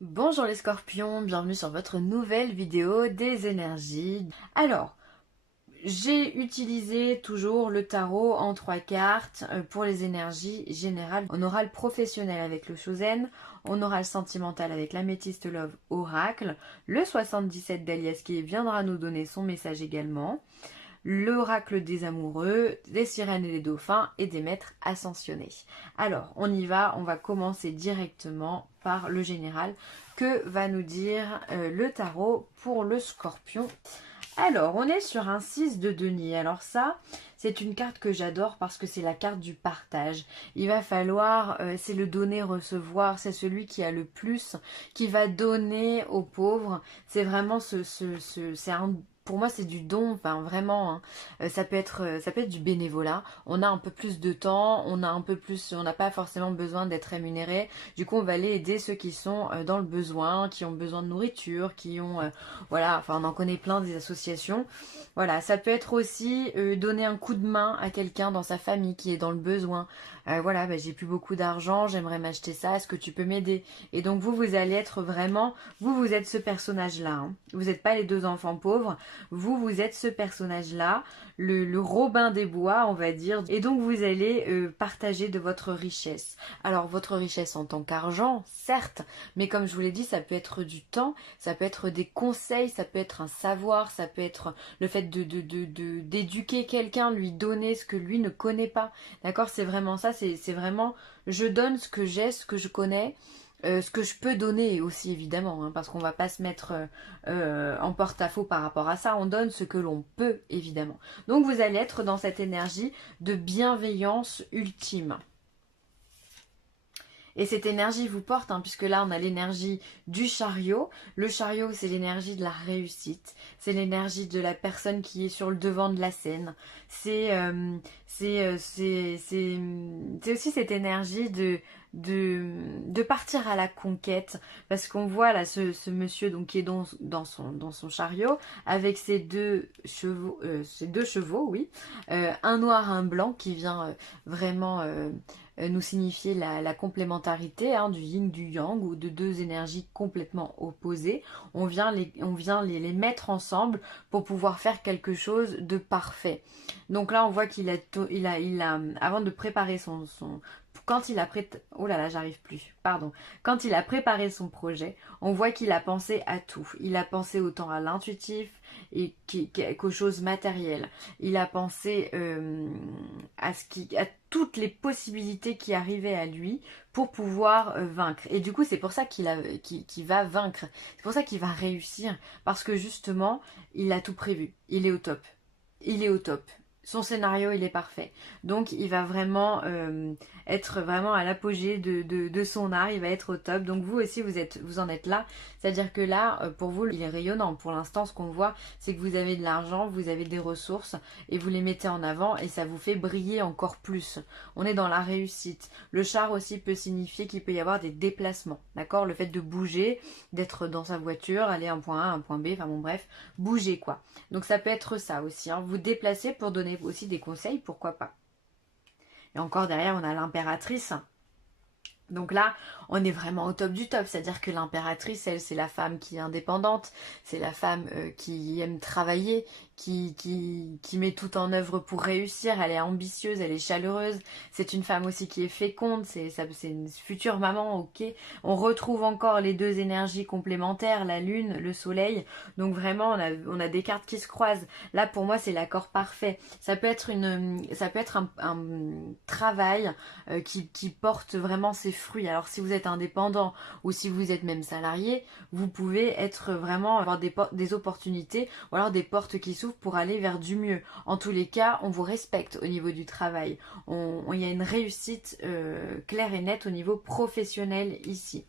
Bonjour les scorpions, bienvenue sur votre nouvelle vidéo des énergies. Alors, j'ai utilisé toujours le tarot en 3 cartes pour les énergies générales. On aura le professionnel avec le Shosen, on aura le sentimental avec l'améthyste Love Oracle, le 77 d'Alias qui viendra nous donner son message également, l'oracle des amoureux, des sirènes et des dauphins et des maîtres ascensionnés. Alors, on y va, on va commencer directement par le général. Que va nous dire le tarot pour le scorpion? Alors, on est sur un 6 de denier. Alors ça, c'est une carte que j'adore parce que c'est la carte du partage. Il va falloir, c'est le donner-recevoir, c'est celui qui a le plus, qui va donner aux pauvres. C'est vraiment c'est un pour moi, c'est du don, enfin vraiment. Hein. Ça peut être du bénévolat. On a un peu plus de temps, on a un peu plus, on n'a pas forcément besoin d'être rémunéré. Du coup, on va aller aider ceux qui sont dans le besoin, qui ont besoin de nourriture, qui ont, voilà, enfin, on en connaît plein des associations. Voilà, ça peut être aussi donner un coup de main à quelqu'un dans sa famille qui est dans le besoin. Voilà, bah, j'ai plus beaucoup d'argent, j'aimerais m'acheter ça, est-ce que tu peux m'aider? Et donc vous allez être vraiment, vous êtes ce personnage-là. Hein. Vous n'êtes pas les deux enfants pauvres, vous êtes ce personnage-là, le Robin des Bois, on va dire. Et donc vous allez partager de votre richesse. Alors votre richesse en tant qu'argent, certes, mais comme je vous l'ai dit, ça peut être du temps, ça peut être des conseils, ça peut être un savoir, ça peut être le fait d'éduquer quelqu'un, lui donner ce que lui ne connaît pas. D'accord? C'est vraiment ça, c'est vraiment je donne ce que j'ai, ce que je connais. Ce que je peux donner aussi évidemment, hein, parce qu'on va pas se mettre en porte-à-faux par rapport à ça, on donne ce que l'on peut évidemment. Donc vous allez être dans cette énergie de bienveillance ultime. Et cette énergie vous porte, hein, puisque là on a l'énergie du chariot. Le chariot, c'est l'énergie de la réussite. C'est l'énergie de la personne qui est sur le devant de la scène. C'est aussi cette énergie de partir à la conquête. Parce qu'on voit là ce monsieur donc, qui est dans son chariot avec ses deux chevaux, oui. Un noir, un blanc qui vient vraiment nous signifier la complémentarité hein, du yin, du yang ou de deux énergies complètement opposées. On vient les mettre ensemble pour pouvoir faire quelque chose de parfait. Donc là, on voit avant de préparer quand il a oh là là, j'arrive plus. Pardon. Quand il a préparé son projet, on voit qu'il a pensé à tout. Il a pensé autant à l'intuitif et qu'aux choses matérielles. Il a pensé à toutes les possibilités qui arrivaient à lui pour pouvoir vaincre. Et du coup, c'est pour ça qu'il va vaincre. C'est pour ça qu'il va réussir. Parce que justement, il a tout prévu. Il est au top. Il est au top. Son scénario, il est parfait. Donc, il va vraiment être vraiment à l'apogée de son art. Il va être au top. Donc, vous aussi, vous en êtes là. C'est-à-dire que là, pour vous, il est rayonnant. Pour l'instant, ce qu'on voit, c'est que vous avez de l'argent, vous avez des ressources et vous les mettez en avant et ça vous fait briller encore plus. On est dans la réussite. Le char aussi peut signifier qu'il peut y avoir des déplacements. D'accord? Le fait de bouger, d'être dans sa voiture, aller à un point A, un point B, enfin bon, bref, bouger quoi. Donc, ça peut être ça aussi. Hein. Vous déplacer pour donner aussi des conseils, pourquoi pas. Et encore derrière, on a l'impératrice. Donc là, on est vraiment au top du top, c'est-à-dire que l'impératrice, elle, c'est la femme qui est indépendante, c'est la femme qui aime travailler, qui met tout en œuvre pour réussir, elle est ambitieuse, elle est chaleureuse, c'est une femme aussi qui est féconde, c'est une future maman, ok. On retrouve encore les deux énergies complémentaires, la lune, le soleil, donc vraiment on a des cartes qui se croisent. Là pour moi c'est l'accord parfait. Ça peut être un travail qui porte vraiment ses fruits. Alors si vous êtes indépendant ou si vous êtes même salarié, vous pouvez être vraiment avoir des opportunités ou alors des portes qui s'ouvrent pour aller vers du mieux. En tous les cas, on vous respecte au niveau du travail. Il y a une réussite claire et nette au niveau professionnel ici.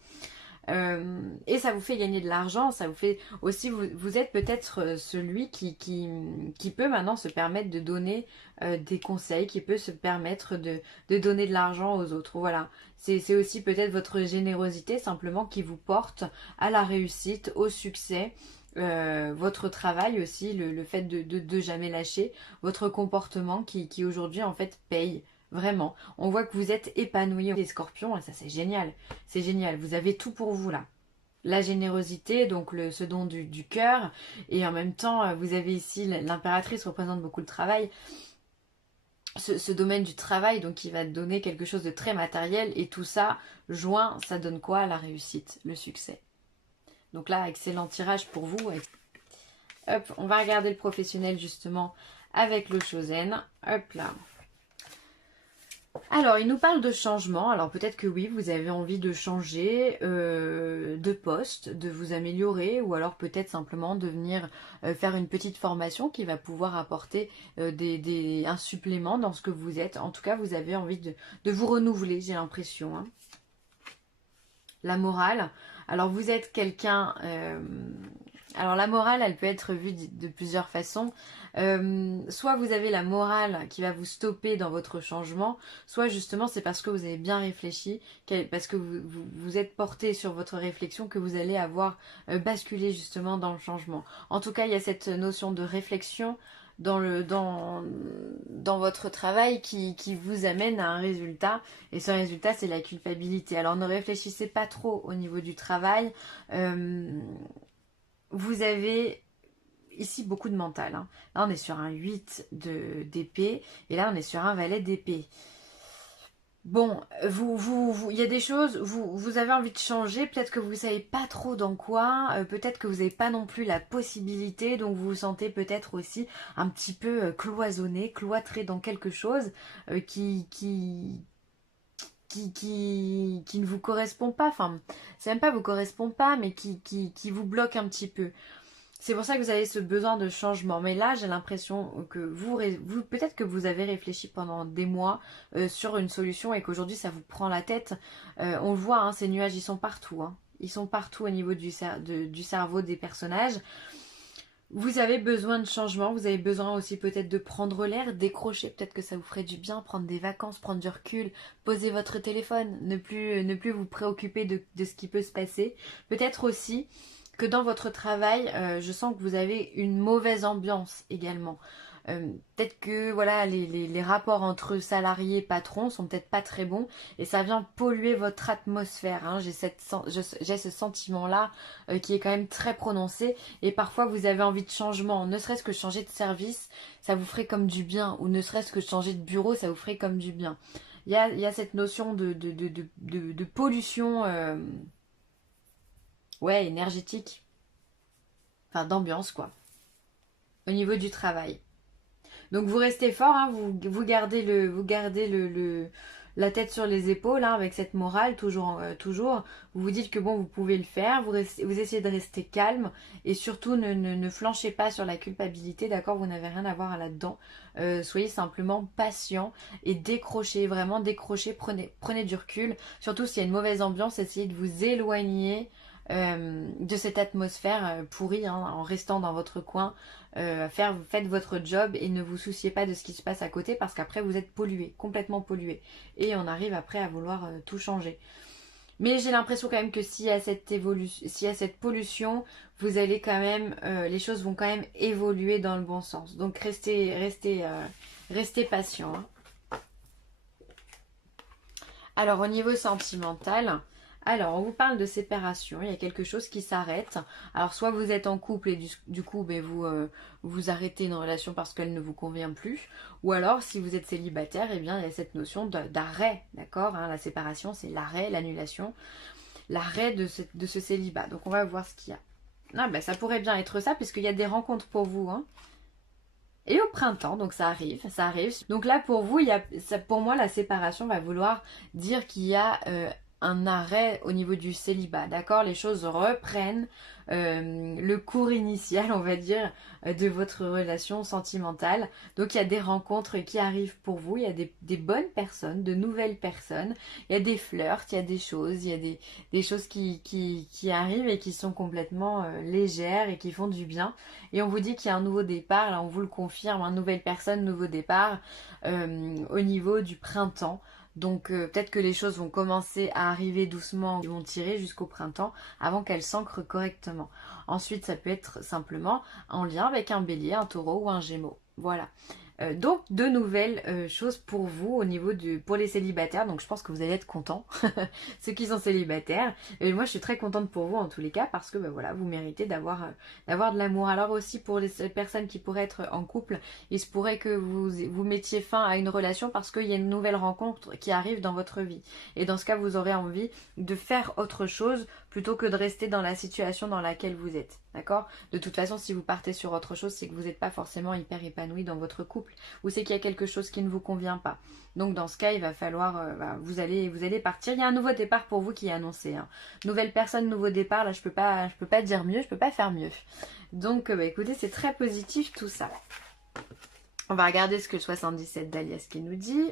Et ça vous fait gagner de l'argent, ça vous fait aussi, vous êtes peut-être celui qui peut maintenant se permettre de donner des conseils, qui peut se permettre de donner de l'argent aux autres. Voilà, c'est aussi peut-être votre générosité simplement qui vous porte à la réussite, au succès. Votre travail aussi, le fait de jamais lâcher, votre comportement qui aujourd'hui en fait paye. Vraiment, on voit que vous êtes épanoui les scorpions et ça c'est génial. C'est génial, vous avez tout pour vous là. la générosité, donc ce don du cœur, et en même temps, vous avez ici l'impératrice représente beaucoup le travail, ce domaine du travail, donc qui va donner quelque chose de très matériel, et tout ça, joint, ça donne quoi? La réussite, le succès. Donc là, excellent tirage pour vous. Hop, on va regarder le professionnel justement avec le Chosen. Hop là. Alors, il nous parle de changement. Alors, peut-être que oui, vous avez envie de changer de poste, de vous améliorer, ou alors peut-être simplement de venir faire une petite formation qui va pouvoir apporter un supplément dans ce que vous êtes. En tout cas, vous avez envie de vous renouveler, j'ai l'impression. Hein. La morale. Alors, vous êtes quelqu'un... alors la morale, elle peut être vue de plusieurs façons. Soit vous avez la morale qui va vous stopper dans votre changement, soit justement c'est parce que vous avez bien réfléchi, parce que vous êtes porté sur votre réflexion que vous allez avoir basculé justement dans le changement. En tout cas, il y a cette notion de réflexion dans votre travail qui vous amène à un résultat, et ce résultat c'est la culpabilité. Alors ne réfléchissez pas trop au niveau du travail. Vous avez ici beaucoup de mental. Hein. Là, on est sur un 8 d'épée. Et là, on est sur un valet d'épée. Bon, il y a des choses, vous avez envie de changer. Peut-être que vous ne savez pas trop dans quoi. Peut-être que vous n'avez pas non plus la possibilité. Donc, vous vous sentez peut-être aussi un petit peu cloisonné, cloîtré dans quelque chose qui ne vous correspond pas, enfin, c'est même pas vous correspond pas, mais qui vous bloque un petit peu. C'est pour ça que vous avez ce besoin de changement. Mais là, j'ai l'impression que peut-être que vous avez réfléchi pendant des mois sur une solution et qu'aujourd'hui, ça vous prend la tête. On le voit, hein, ces nuages, ils sont partout. Hein. Ils sont partout au niveau du cerveau des personnages. Vous avez besoin de changement, vous avez besoin aussi peut-être de prendre l'air, décrocher, peut-être que ça vous ferait du bien, prendre des vacances, prendre du recul, poser votre téléphone, ne plus vous préoccuper de ce qui peut se passer. Peut-être aussi que dans votre travail, je sens que vous avez une mauvaise ambiance également. Peut-être que voilà, les rapports entre salariés et patrons sont peut-être pas très bons et ça vient polluer votre atmosphère. Hein. J'ai ce sentiment-là qui est quand même très prononcé et parfois vous avez envie de changement, ne serait-ce que changer de service, ça vous ferait comme du bien, ou ne serait-ce que changer de bureau, ça vous ferait comme du bien. Il y a cette notion de pollution ouais, énergétique, enfin d'ambiance quoi, au niveau du travail. Donc vous restez fort, hein, vous gardez la tête sur les épaules hein, avec cette morale, toujours. Vous vous dites que bon, vous pouvez le faire, vous essayez de rester calme et surtout ne flanchez pas sur la culpabilité, d'accord? Vous n'avez rien à voir là-dedans. Soyez simplement patient et décrochez, vraiment décrochez, prenez du recul. Surtout s'il y a une mauvaise ambiance, essayez de vous éloigner de cette atmosphère pourrie hein, en restant dans votre coin. Faites votre job et ne vous souciez pas de ce qui se passe à côté parce qu'après vous êtes pollué, complètement pollué. Et on arrive après à vouloir tout changer. Mais j'ai l'impression quand même que s'il y a cette pollution, vous allez quand même, les choses vont quand même évoluer dans le bon sens. Donc restez patient. Hein. Alors au niveau sentimental, alors, on vous parle de séparation, il y a quelque chose qui s'arrête. Alors, soit vous êtes en couple et du coup, ben, vous arrêtez une relation parce qu'elle ne vous convient plus. Ou alors, si vous êtes célibataire, eh bien, il y a cette notion d'arrêt, d'accord hein. La séparation, c'est l'arrêt, l'annulation, l'arrêt de ce célibat. Donc, on va voir ce qu'il y a. Ah, ben, ça pourrait bien être ça, puisqu'il y a des rencontres pour vous, hein. Et au printemps, donc ça arrive. Donc là, pour vous, pour moi, la séparation va vouloir dire qu'il y a un arrêt au niveau du célibat, d'accord? Les choses reprennent le cours initial, on va dire, de votre relation sentimentale. Donc il y a des rencontres qui arrivent pour vous, il y a des bonnes personnes, de nouvelles personnes, il y a des flirts, il y a des choses, il y a des choses qui arrivent et qui sont complètement légères et qui font du bien. Et on vous dit qu'il y a un nouveau départ, là on vous le confirme, une nouvelle personne, nouveau départ au niveau du printemps. Donc peut-être que les choses vont commencer à arriver doucement, ils vont tirer jusqu'au printemps avant qu'elles s'ancrent correctement. Ensuite, ça peut être simplement en lien avec un bélier, un taureau ou un gémeaux. Voilà. Donc de nouvelles choses pour vous au niveau pour les célibataires. Donc je pense que vous allez être contents, ceux qui sont célibataires. Et moi je suis très contente pour vous en tous les cas parce que bah, voilà, vous méritez d'avoir de l'amour. Alors aussi pour les personnes qui pourraient être en couple, il se pourrait que vous mettiez fin à une relation parce qu'il y a une nouvelle rencontre qui arrive dans votre vie. Et dans ce cas vous aurez envie de faire autre chose plutôt que de rester dans la situation dans laquelle vous êtes. D'accord? De toute façon, si vous partez sur autre chose, c'est que vous n'êtes pas forcément hyper épanoui dans votre couple ou c'est qu'il y a quelque chose qui ne vous convient pas. Donc dans ce cas, il va falloir, vous allez partir. Il y a un nouveau départ pour vous qui est annoncé. Hein. Nouvelle personne, nouveau départ. Là, je peux pas dire mieux, je peux pas faire mieux. Donc, écoutez, c'est très positif tout ça. On va regarder ce que le 77 d'Alias qui nous dit.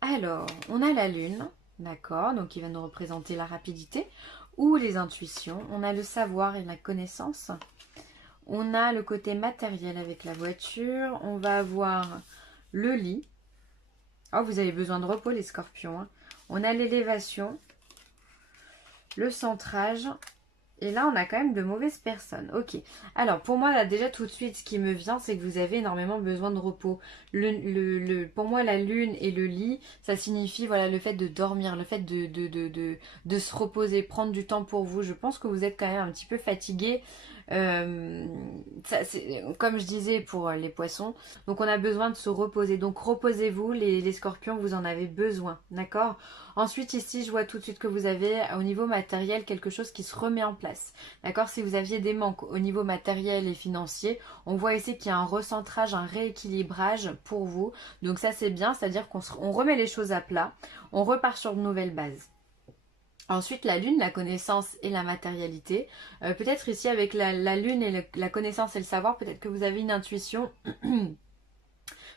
Alors, on a la lune, d'accord, donc il va nous représenter la rapidité ou les intuitions. On a le savoir et la connaissance. On a le côté matériel avec la voiture. On va avoir le lit. Oh, vous avez besoin de repos les scorpions. Hein. On a l'élévation, le centrage. Et là, on a quand même de mauvaises personnes. Ok. Alors, pour moi, là, déjà, tout de suite, ce qui me vient, c'est que vous avez énormément besoin de repos. Pour moi, la lune et le lit, ça signifie, voilà, le fait de dormir, le fait de se reposer, prendre du temps pour vous. Je pense que vous êtes quand même un petit peu fatigué. Comme je disais pour les poissons, donc on a besoin de se reposer. Donc, reposez-vous, les scorpions, vous en avez besoin. D'accord ? Ensuite, ici, je vois tout de suite que vous avez, au niveau matériel, quelque chose qui se remet en place. D'accord? Si vous aviez des manques au niveau matériel et financier, on voit ici qu'il y a un recentrage, un rééquilibrage pour vous. Donc ça, c'est bien, c'est-à-dire qu'on remet les choses à plat, on repart sur de nouvelles bases. Ensuite, la lune, la connaissance et la matérialité. Peut-être ici, avec la lune et la connaissance et le savoir, peut-être que vous avez une intuition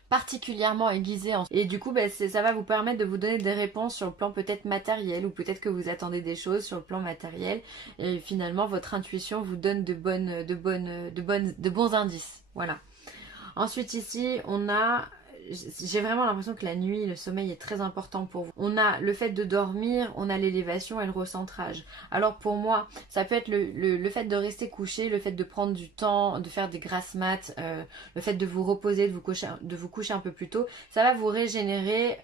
particulièrement aiguisée. Et du coup, ça va vous permettre de vous donner des réponses sur le plan peut-être matériel ou peut-être que vous attendez des choses sur le plan matériel. Et finalement, votre intuition vous donne de bons indices. Voilà. Ensuite, ici, on a... J'ai vraiment l'impression que la nuit, le sommeil est très important pour vous. On a le fait de dormir, on a l'élévation et le recentrage. Alors pour moi, ça peut être le fait de rester couché, le fait de prendre du temps, de faire des grasses mat, le fait de vous reposer, de vous coucher un peu plus tôt. Ça va vous régénérer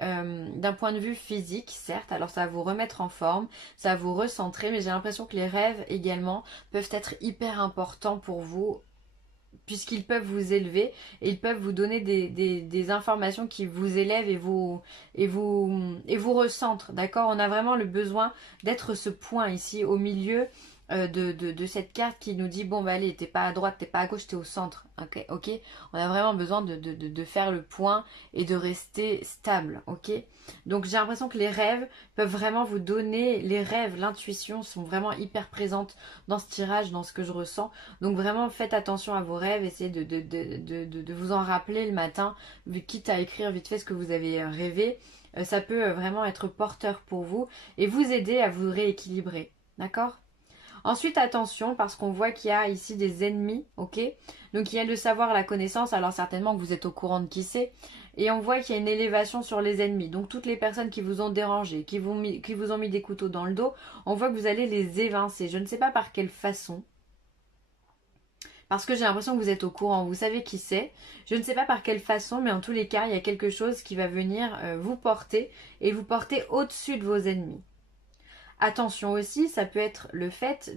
d'un point de vue physique, certes. Alors ça va vous remettre en forme, ça va vous recentrer. Mais j'ai l'impression que les rêves également peuvent être hyper importants pour vous, puisqu'ils peuvent vous élever et ils peuvent vous donner des informations qui vous élèvent et vous recentrent, d'accord? On a vraiment le besoin d'être ce point ici au milieu de cette carte qui nous dit bon bah allez, t'es pas à droite, t'es pas à gauche, t'es au centre. Ok, on a vraiment besoin de faire le point et de rester stable. Ok, donc j'ai l'impression que les rêves peuvent vraiment vous donner, les rêves, l'intuition sont vraiment hyper présentes dans ce tirage, dans ce que je ressens. Donc vraiment faites attention à vos rêves, essayez de vous en rappeler le matin, quitte à écrire vite fait ce que vous avez rêvé. Ça peut vraiment être porteur pour vous et vous aider à vous rééquilibrer. D'accord? Ensuite, attention, parce qu'on voit qu'il y a ici des ennemis, ok? Donc, il y a le savoir, la connaissance, alors certainement que vous êtes au courant de qui c'est. Et on voit qu'il y a une élévation sur les ennemis. Donc, toutes les personnes qui vous ont dérangé, qui vous ont mis des couteaux dans le dos, on voit que vous allez les évincer. Je ne sais pas par quelle façon. Parce que j'ai l'impression que vous êtes au courant, vous savez qui c'est. Je ne sais pas par quelle façon, mais en tous les cas, il y a quelque chose qui va venir vous porter et vous porter au-dessus de vos ennemis. Attention aussi, ça peut être le fait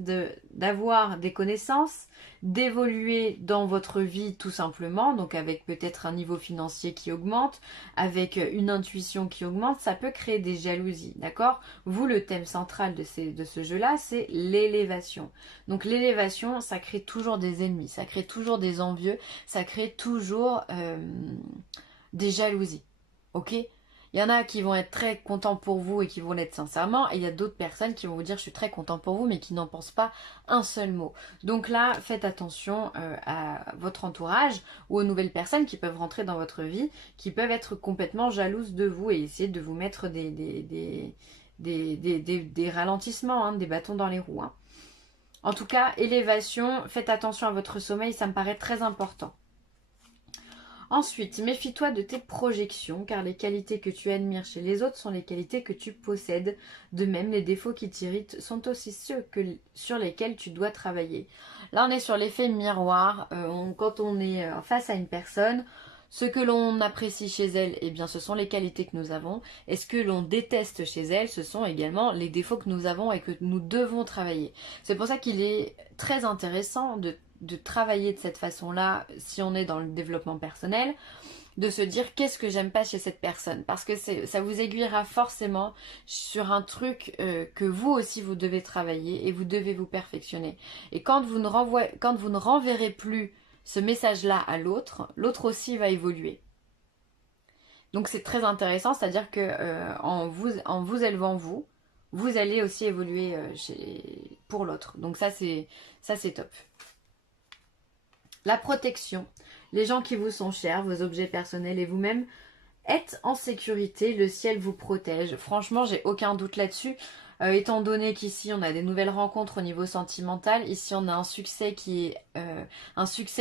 d'avoir des connaissances, d'évoluer dans votre vie tout simplement, donc avec peut-être un niveau financier qui augmente, avec une intuition qui augmente, ça peut créer des jalousies, d'accord? Vous, le thème central de ce jeu-là, c'est l'élévation. Donc l'élévation, ça crée toujours des ennemis, ça crée toujours des envieux, ça crée toujours des jalousies, ok? Il y en a qui vont être très contents pour vous et qui vont l'être sincèrement. Et il y a d'autres personnes qui vont vous dire je suis très content pour vous mais qui n'en pensent pas un seul mot. Donc là, faites attention à votre entourage ou aux nouvelles personnes qui peuvent rentrer dans votre vie, qui peuvent être complètement jalouses de vous et essayer de vous mettre des ralentissements, hein, des bâtons dans les roues. Hein. En tout cas, élévation, faites attention à votre sommeil, ça me paraît très important. Ensuite, méfie-toi de tes projections, car les qualités que tu admires chez les autres sont les qualités que tu possèdes. De même, les défauts qui t'irritent sont aussi ceux sur lesquels tu dois travailler. Là, on est sur l'effet miroir. Quand on est face à une personne, Ce que l'on apprécie chez elle, eh bien, ce sont les qualités que nous avons. Et ce que l'on déteste chez elle, ce sont également les défauts que nous avons et que nous devons travailler. C'est pour ça qu'il est très intéressant de travailler de cette façon-là, si on est dans le développement personnel, de se dire qu'est-ce que j'aime pas chez cette personne, parce que ça vous aiguillera forcément sur un truc que vous aussi vous devez travailler et vous devez vous perfectionner. Et quand vous ne renverrez plus ce message-là à l'autre, l'autre aussi va évoluer. Donc c'est très intéressant, c'est-à-dire que en vous élevant vous allez aussi évoluer pour l'autre. Donc ça c'est top. La protection, les gens qui vous sont chers, vos objets personnels et vous-même êtes en sécurité, le ciel vous protège. Franchement, j'ai aucun doute là-dessus. Étant donné qu'ici on a des nouvelles rencontres au niveau sentimental, ici on a un succès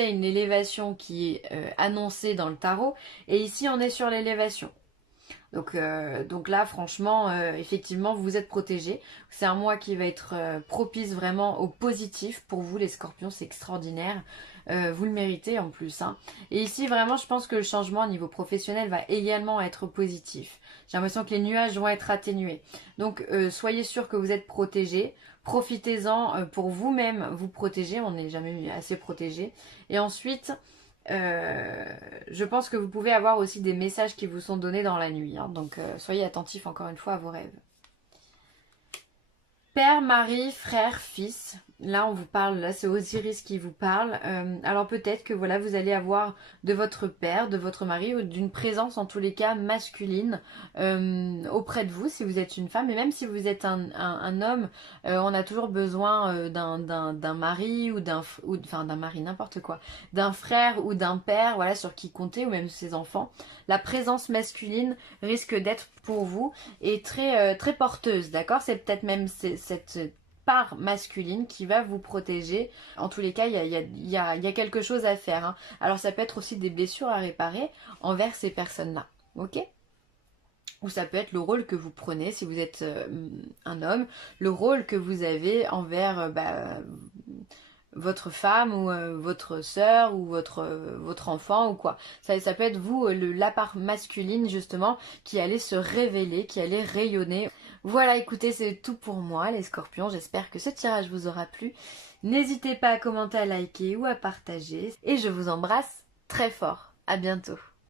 une élévation qui est annoncée dans le tarot, et ici on est sur l'élévation. Donc là, franchement, effectivement, vous êtes protégés. C'est un mois qui va être propice vraiment au positif pour vous, les scorpions, c'est extraordinaire. Vous le méritez en plus, hein. Et ici, vraiment, je pense que le changement au niveau professionnel va également être positif. J'ai l'impression que les nuages vont être atténués. Donc, soyez sûr que vous êtes protégés. Profitez-en pour vous-même vous protéger. On n'est jamais assez protégé. Et ensuite... je pense que vous pouvez avoir aussi des messages qui vous sont donnés dans la nuit, hein. Donc soyez attentifs encore une fois à vos rêves. Père, mari, frère, fils. Là on vous parle, là c'est Osiris qui vous parle. Alors peut-être que voilà, vous allez avoir de votre père, de votre mari ou d'une présence en tous les cas masculine auprès de vous si vous êtes une femme. Et même si vous êtes un homme, on a toujours besoin d'un mari ou d'un mari, n'importe quoi, d'un frère ou d'un père, voilà, sur qui compter, ou même ses enfants. La présence masculine risque d'être pour vous et très, très porteuse, d'accord? C'est peut-être même cette part masculine qui va vous protéger. En tous les cas, il y a quelque chose à faire, hein. Alors ça peut être aussi des blessures à réparer envers ces personnes-là, ok? Ou ça peut être le rôle que vous prenez si vous êtes un homme, le rôle que vous avez envers votre femme ou votre soeur ou votre enfant ou quoi. Ça peut être vous, la part masculine justement, qui allait se révéler, qui allait rayonner. Voilà, écoutez, c'est tout pour moi les scorpions. J'espère que ce tirage vous aura plu. N'hésitez pas à commenter, à liker ou à partager. Et je vous embrasse très fort. À bientôt.